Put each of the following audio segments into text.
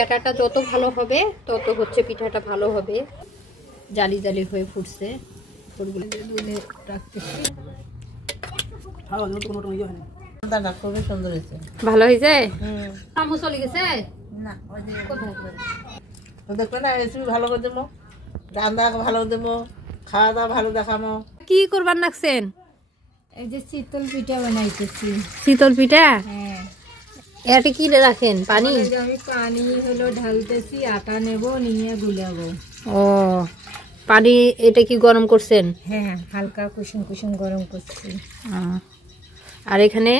ব্যাটারটা যত ভালো হবে তত হচ্ছে পিঠাটা ভালো হবে। জালি জালি হয়ে ফুটছে। খুবই সুন্দর হয়েছে। ভালো হয়েছে। আম্মু চলে গেছে না দেখবে না, রেসিপি ভালো করে দেবো, রান্না ভালো দেবো, খাওয়া দাওয়া ভালো দেখাবো। কি করবার লাগছেন? এই যে শীতল পিঠা বানাইতেছি। শীতল পিঠা? হ্যাঁ। এটা কি রাখেন? পানি? আমি পানি হলো ঢালতেছি, আটা নেব, নিয়ে গুলাবো। ও পানি এটা কি গরম করছেন? হ্যাঁ, হালকা কুসুম কুসুম গরম করছি। আর এখানে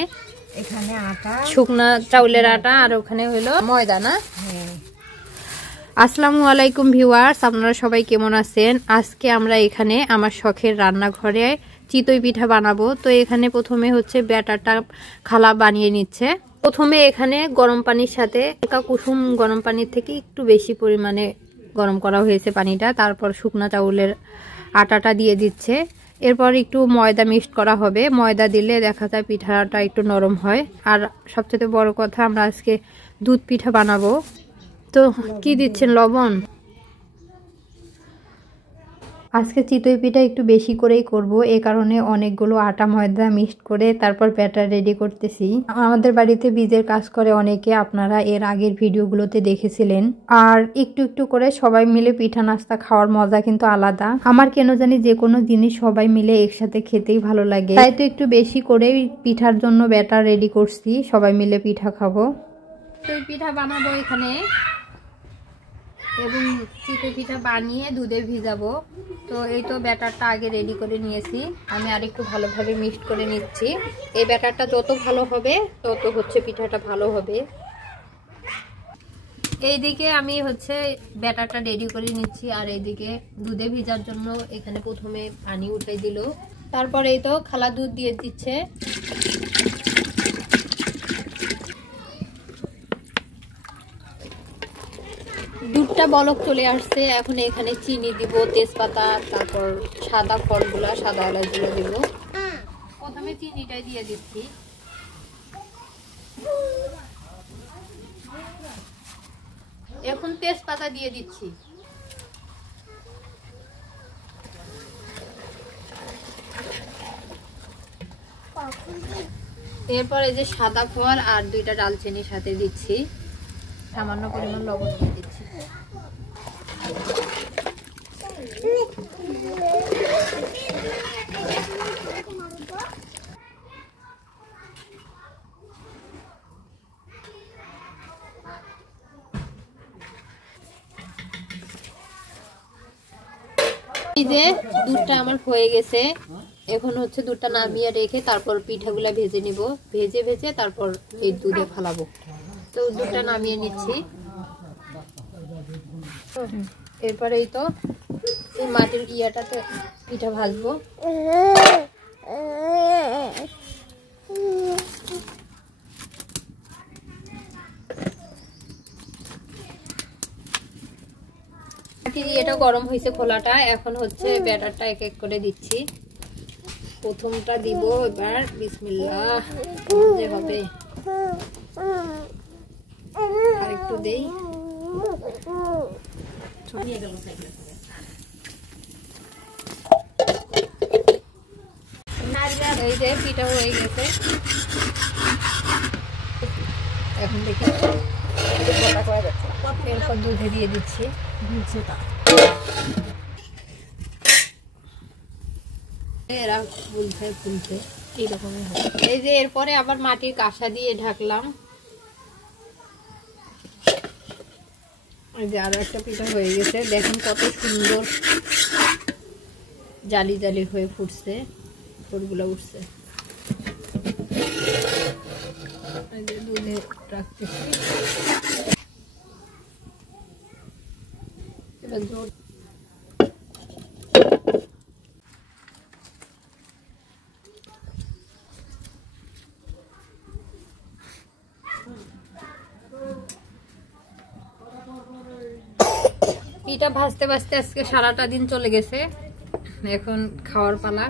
আটা, শুকনা চাউলের আটা, আর ওখানে হলো ময়দা না? হ্যাঁ। আসসালামু আলাইকুম ভিউয়ার্স, আপনারা সবাই কেমন আছেন? আজকে আমরা এখানে আমার শখের রান্নাঘরে চিতই পিঠা বানাবো। তো এখানে প্রথমে হচ্ছে ব্যাটারটা খালা বানিয়ে নিচ্ছে। প্রথমে এখানে গরম পানির সাথে হালকা কুসুম গরম পানির থেকে একটু বেশি পরিমাণে গরম করা হয়েছে পানিটা। তারপর শুকনা চাউলের আটাটা দিয়ে দিচ্ছে। এরপর একটু ময়দা মিক্সড করা হবে। ময়দা দিলে দেখা যায় পিঠাটা একটু নরম হয়। আর সবচেয়ে বড় কথা, আমরা আজকে দুধ পিঠা বানাবো। তো কি দিচ্ছেন? লবণ। আজকে চিতই পিঠা একটু বেশি করেই করব, এই কারণে অনেকগুলো আটা ময়দা মিক্সড করে তারপর ব্যাটার রেডি করতেছি। আমাদের বাড়িতে বীজের কাজ করে অনেকে, আপনারা এর আগের ভিডিওগুলোতে দেখেছিলেন। আর একটু একটু করে সবাই মিলে পিঠা নাস্তা খাওয়ার মজা কিন্তু আলাদা। আমার কেন জানি যে কোনো জিনিস সবাই মিলে একসাথে খেতেই ভালো লাগে, তাই তো একটু বেশি করে পিঠার জন্য ব্যাটার রেডি করছি, সবাই মিলে পিঠা খাবো। চিতই পিঠা বানাবো এখানে, এবং চিতই পিঠা বানিয়ে দুধে ভিজাবো। তো এই তো ব্যাটারটা আগে রেডি করে নিয়েছি, আমি আরেকটু ভালোভাবে মিক্সড করে নিচ্ছি। এই ব্যাটারটা যত ভালো হবে তত হচ্ছে পিঠাটা ভালো হবে। এইদিকে আমি হচ্ছে ব্যাটারটা রেডি করে নিচ্ছি, আর এইদিকে দুধে ভিজার জন্য এখানে প্রথমে পানি উঠাই দিল। তারপর এই তো খালা দুধ দিয়ে দিচ্ছে। দুধটা বলক চলে আসছে। এখন এখানে চিনি দিব, তেজপাতা, তারপর সাদা ফলগুলা, সাদা এলাচগুলো দিব। প্রথমে চিনিটাই দিয়ে দিচ্ছি। এখন তেজপাতা দিয়ে দিচ্ছি। এরপর এই যে সাদা ফল আর দুইটা ডালচিনির সাথে দিচ্ছি। সামান্য পরিমাণ লবণ দিয়ে দিচ্ছি। এই যে দুধটা আমার হয়ে গেছে, এখন হচ্ছে দুধটা নামিয়ে রেখে তারপর পিঠাগুলা ভেজে নিব। ভেজে ভেজে তারপর এই দুধে ফালাবো। তো দুধটা নামিয়ে নিচ্ছি। এরপরে এই তো এই মাটির ইয়াটাতে পিঠা ভাজবো। এটা গরম হয়েছে খোলাটা, এখন হচ্ছে ব্যাটারটা এক এক করে দিচ্ছি। প্রথমটা দিব এবার, বিসমিল্লাহ। যে হবে আর একটু দেই। এই যে পিঠা হয়ে গেছে। এখন দেখি এরপর দুধে দিয়ে দিচ্ছি। এরা ফুলছে ফুলছে এইরকমই হয়। এই যে এরপরে আবার মাটির কাঁসা দিয়ে ঢাকলাম। এই যে আরো একটা পিঠা হয়ে গেছে, দেখেন কত সুন্দর জালি জালি হয়ে ফুটছে, ফুলগুলো উঠছে। এই যে দুধে রাখতেছি। এবার জোর পিঠা ভাজতে ভাজতে আজকে সারাটা দিন চলে গেছে। এখন খাওয়ার পালা।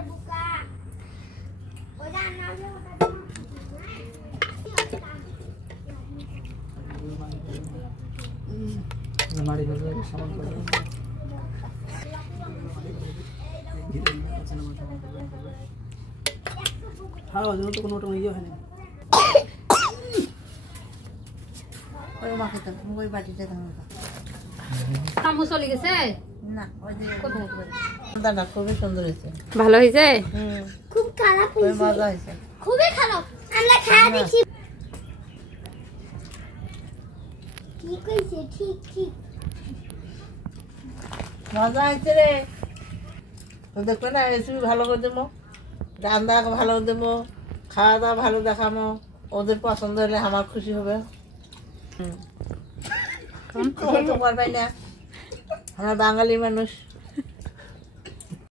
ওই মাকে তো ওই বাটিতে দাও আম্মু চলে গেছে না ওই যে দানা খুবই সুন্দর হয়েছে ভালো হয়েছে খুব খারাপ ওই মজা হয়েছে খুবই খারাপ আমরা খাওয়া দেখি ঠিক হয়েছে ঠিক ঠিক মজা হয়েছে রে তো দেখবে না রেসিপি ভালো করে দেবো রান্না ভালো দেবো খাওয়া দাওয়া ভালো দেখাবো ওদের পছন্দ হলে আমার খুশি হবে তো পারবাই না আমরা বাঙালি মানুষ